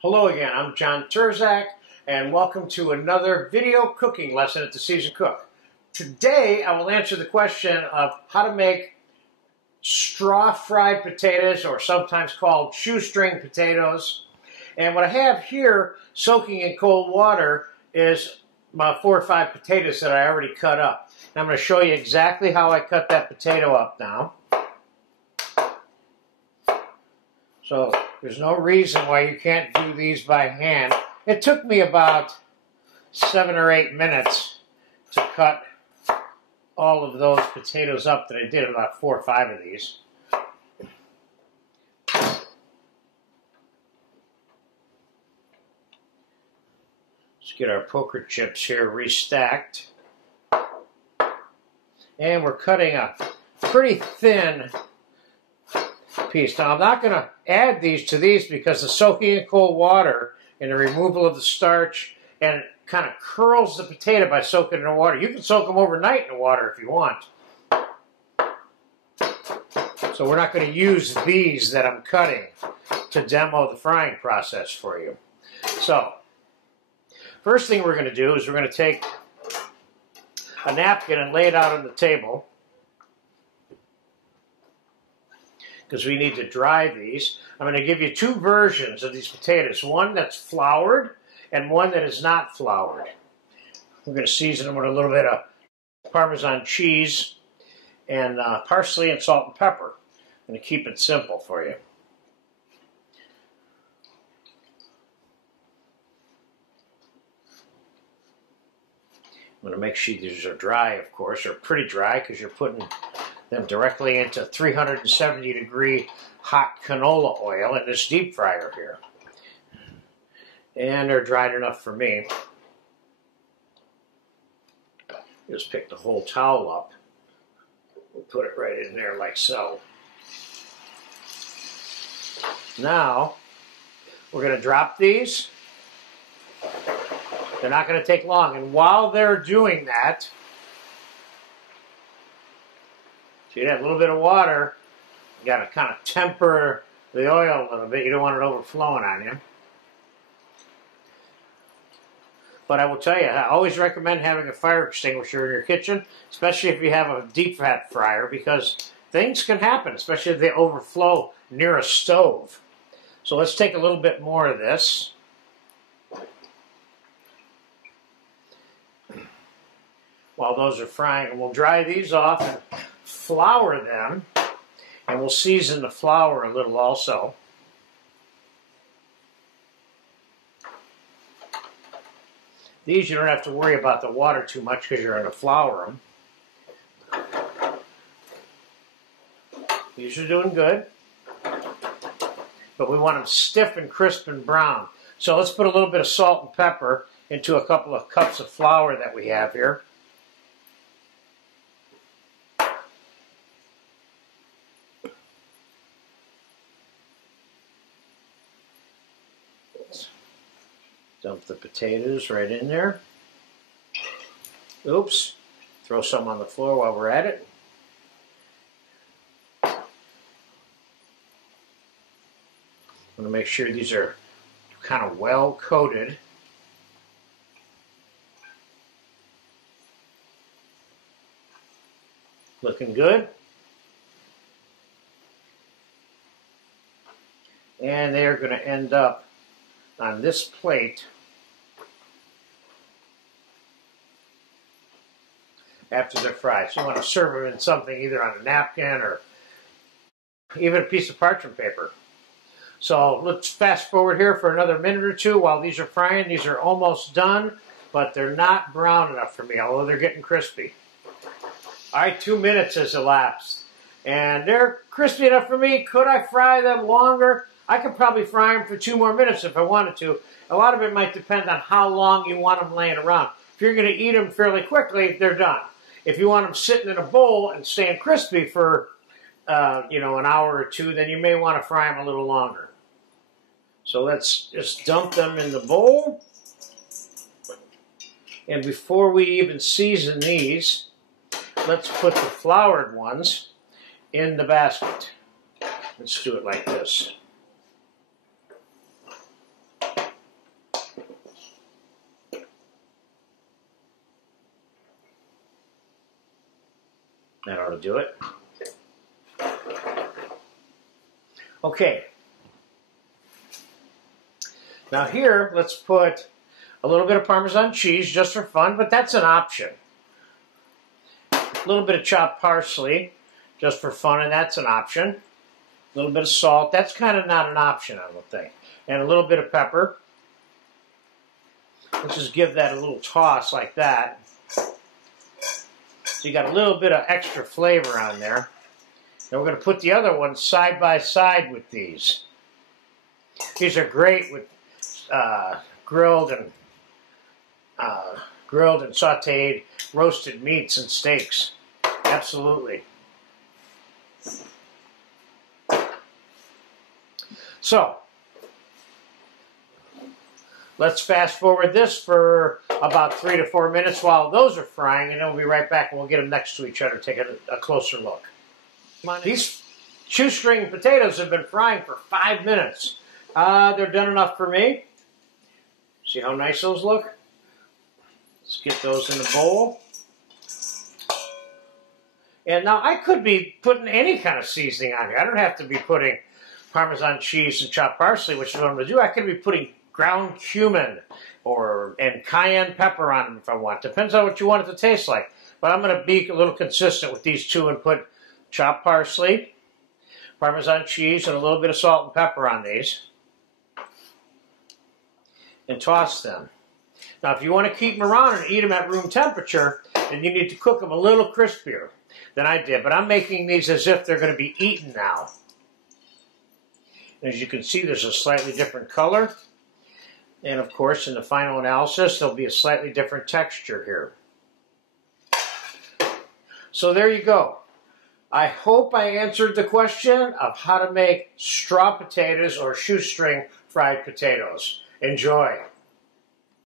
Hello again, I'm John Turzak, and welcome to another video cooking lesson at The Seasoned Cook. Today I will answer the question of how to make straw-fried potatoes, or sometimes called shoestring potatoes. And what I have here soaking in cold water is my 4 or 5 potatoes that I already cut up. And I'm going to show you exactly how I cut that potato up now. So there's no reason why you can't do these by hand. It took me about 7 or 8 minutes to cut all of those potatoes up that I did, about 4 or 5 of these. Let's get our poker chips here restacked. And we're cutting a pretty thin piece. Now I'm not going to add these to these because the soaking in cold water and the removal of the starch and it kind of curls the potato by soaking in the water. You can soak them overnight in the water if you want. So we're not going to use these that I'm cutting to demo the frying process for you. So first thing we're going to do is we're going to take a napkin and lay it out on the table, because we need to dry these. I'm going to give you 2 versions of these potatoes, one that's floured and one that is not floured. We're going to season them with a little bit of Parmesan cheese and parsley and salt and pepper. I'm going to keep it simple for you. I'm going to make sure these are dry, of course, or pretty dry, because you're putting them directly into 370-degree hot canola oil in this deep fryer here. And they're dried enough for me. Just pick the whole towel up. We'll put it right in there like so. Now, we're going to drop these. They're not going to take long. And while they're doing that, see that little bit of water, you got to kind of temper the oil a little bit. You don't want it overflowing on you. But I will tell you, I always recommend having a fire extinguisher in your kitchen, especially if you have a deep fat fryer, because things can happen, especially if they overflow near a stove. So let's take a little bit more of this. While those are frying, and we'll dry these off and flour them, and we'll season the flour a little also. These you don't have to worry about the water too much because you're going to flour them. These are doing good, but we want them stiff and crisp and brown. So let's put a little bit of salt and pepper into a couple of cups of flour that we have here. Dump the potatoes right in there. Oops. Throw some on the floor while we're at it. I'm going to make sure these are kind of well coated. Looking good. And they're going to end up on this plate after they're fried. So you want to serve them in something, either on a napkin or even a piece of parchment paper. So let's fast forward here for another minute or 2 while these are frying. These are almost done, but they're not brown enough for me, although they're getting crispy. All right, 2 minutes has elapsed, and they're crispy enough for me. Could I fry them longer? I could probably fry them for 2 more minutes if I wanted to. A lot of it might depend on how long you want them laying around. If you're going to eat them fairly quickly, they're done. If you want them sitting in a bowl and staying crispy for, an hour or 2, then you may want to fry them a little longer. So let's just dump them in the bowl. And before we even season these, let's put the floured ones in the basket. Let's do it like this. That ought to do it. Okay. Now here, let's put a little bit of Parmesan cheese just for fun, but that's an option. A little bit of chopped parsley just for fun, and that's an option. A little bit of salt. That's kind of not an option, I don't think. And a little bit of pepper. Let's just give that a little toss like that. So you got a little bit of extra flavor on there. Then we're going to put the other ones side by side with these. These are great with grilled and sautéed roasted meats and steaks. Absolutely. So, let's fast forward this for about 3 to 4 minutes while those are frying, and then we'll be right back and we'll get them next to each other, take a closer look. These shoestring potatoes have been frying for 5 minutes. They're done enough for me. See how nice those look? Let's get those in the bowl. And now I could be putting any kind of seasoning on here. I don't have to be putting Parmesan cheese and chopped parsley, which is what I'm going to do. I could be putting ground cumin and cayenne pepper on them if I want. Depends on what you want it to taste like. But I'm going to be a little consistent with these two and put chopped parsley, Parmesan cheese, and a little bit of salt and pepper on these. And toss them. Now, if you want to keep them around and eat them at room temperature, then you need to cook them a little crispier than I did. But I'm making these as if they're going to be eaten now. As you can see, there's a slightly different color. And, of course, in the final analysis, there'll be a slightly different texture here. So there you go. I hope I answered the question of how to make straw potatoes or shoestring fried potatoes. Enjoy.